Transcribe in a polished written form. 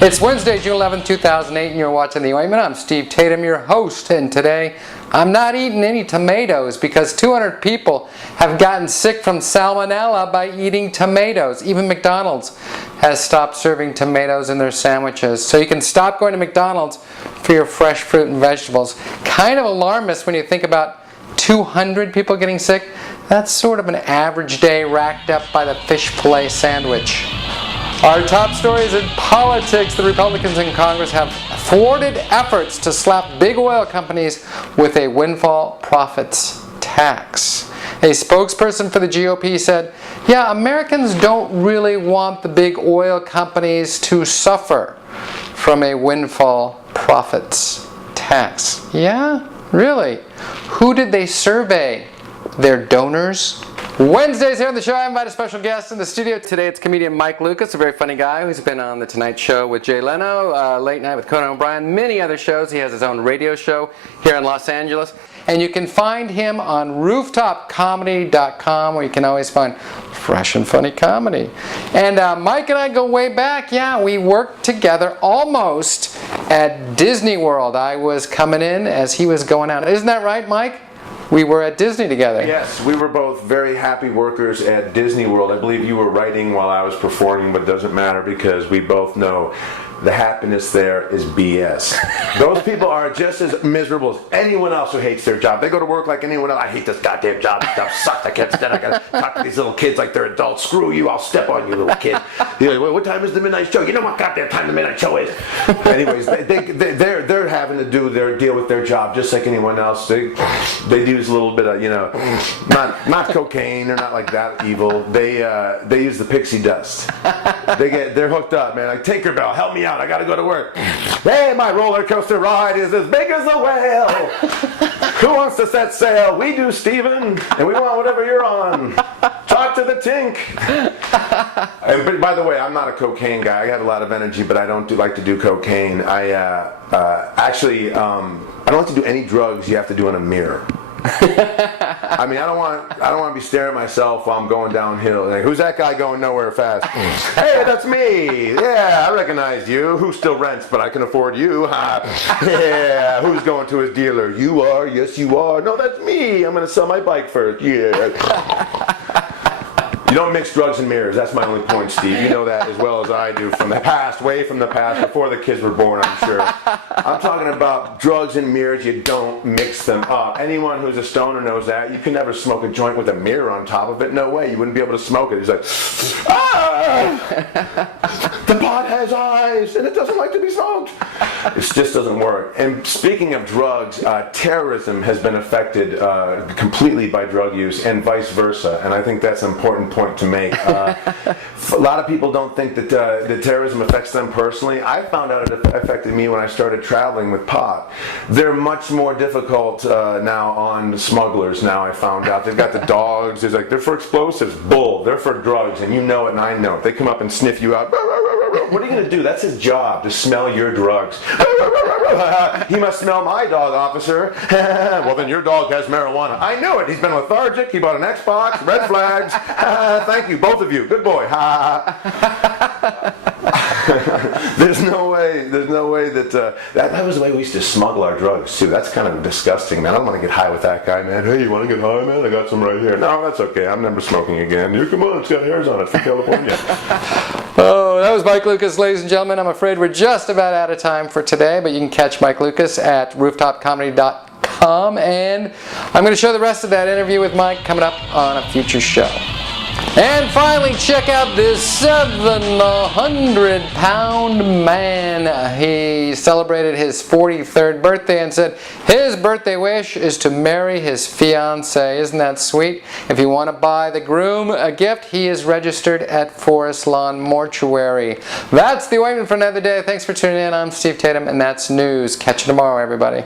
It's Wednesday, June 11, 2008, and you're watching The Ointment. I'm Steve Tatham, your host, and today I'm not eating any tomatoes because 200 people have gotten sick from salmonella by eating tomatoes. Even McDonald's has stopped serving tomatoes in their sandwiches. So you can stop going to McDonald's for your fresh fruit and vegetables. Kind of alarmist when you think about 200 people getting sick. That's sort of an average day racked up by the fish fillet sandwich. Our top stories in politics. The Republicans in Congress have thwarted efforts to slap big oil companies with a windfall profits tax. A spokesperson for the GOP said, yeah, Americans don't really want the big oil companies to suffer from a windfall profits tax. Yeah? Really? Who did they survey? Their donors? Wednesdays here on the show, I invite a special guest in the studio. Today it's comedian Mike Lukas, a very funny guy who's been on The Tonight Show with Jay Leno, Late Night with Conan O'Brien, many other shows. He has his own radio show here in Los Angeles. And you can find him on rooftopcomedy.com, where you can always find fresh and funny comedy. And Mike and I go way back. Yeah, we worked together almost at Disney World. I was coming in as he was going out. Isn't that right, Mike? We were at Disney together. Yes, we were both very happy workers at Disney World. I believe you were writing while I was performing, but it doesn't matter because we both know the happiness there is BS. Those people are just as miserable as anyone else who hates their job. They go to work like anyone else. I hate this goddamn job. This stuff sucks. I can't stand it. I gotta talk to these little kids like they're adults. Screw you. I'll step on you, little kid. You're like, well, what time is the midnight show? You know what goddamn time the midnight show is. Anyways, they're having to do their deal with their job just like anyone else. They use a little bit of, not cocaine. They're not like that evil. They use the pixie dust. They're hooked up, man. Like, Tinkerbell, help me out. I gotta go to work. Hey, my roller coaster ride is as big as a whale. Who wants to set sail? We do, Steven. And we want whatever you're on. Talk to the Tink. And by the way, I'm not a cocaine guy. I have a lot of energy, but I don't like to do cocaine. I don't like to do any drugs you have to do in a mirror. I mean, I don't want to be staring at myself while I'm going downhill. Like, who's that guy going nowhere fast? Hey, that's me. Yeah, I recognize you. Who still rents, but I can afford you? Yeah, who's going to his dealer? You are. Yes, you are. No, that's me. I'm going to sell my bike first. Yeah. You don't mix drugs and mirrors. That's my only point, Steve. You know that as well as I do. From the past, way from the past, before the kids were born, I'm sure. I'm talking about drugs and mirrors. You don't mix them up. Anyone who's a stoner knows that. You can never smoke a joint with a mirror on top of it. No way. You wouldn't be able to smoke it. He's like, ah! The pot has eyes, and it doesn't like to be smoked. It just doesn't work. And speaking of drugs, terrorism has been affected completely by drug use, and vice versa. And I think that's an important point to make. A lot of people don't think that terrorism affects them personally. I found out it affected me when I started traveling with pot. They're much more difficult now on smugglers. Now I found out they've got the dogs. There's like, they're for explosives. Bull. They're for drugs, and you know it, and I know it. They come up and sniff you out. What are you going to do? That's his job, to smell your drugs. He must smell my dog, officer. Well, then your dog has marijuana. I knew it. He's been lethargic. He bought an Xbox. Red flags. Thank you, both of you. Good boy. There's no way that was the way we used to smuggle our drugs too. That's kind of disgusting, man. I don't want to get high with that guy, man. Hey, you want to get high, man? I got some right here. No, that's okay. I'm never smoking again. Here, come on, it's got hairs on it from California. Oh, that was Mike Lukas, ladies and gentlemen. I'm afraid we're just about out of time for today, but you can catch Mike Lukas at rooftopcomedy.com, and I'm going to show the rest of that interview with Mike coming up on a future show. And finally, check out this 700-pound man. He celebrated his 43rd birthday and said his birthday wish is to marry his fiancée. Isn't that sweet? If you want to buy the groom a gift, he is registered at Forest Lawn Mortuary. That's The Ointment for another day. Thanks for tuning in. I'm Steve Tatham, and that's news. Catch you tomorrow, everybody.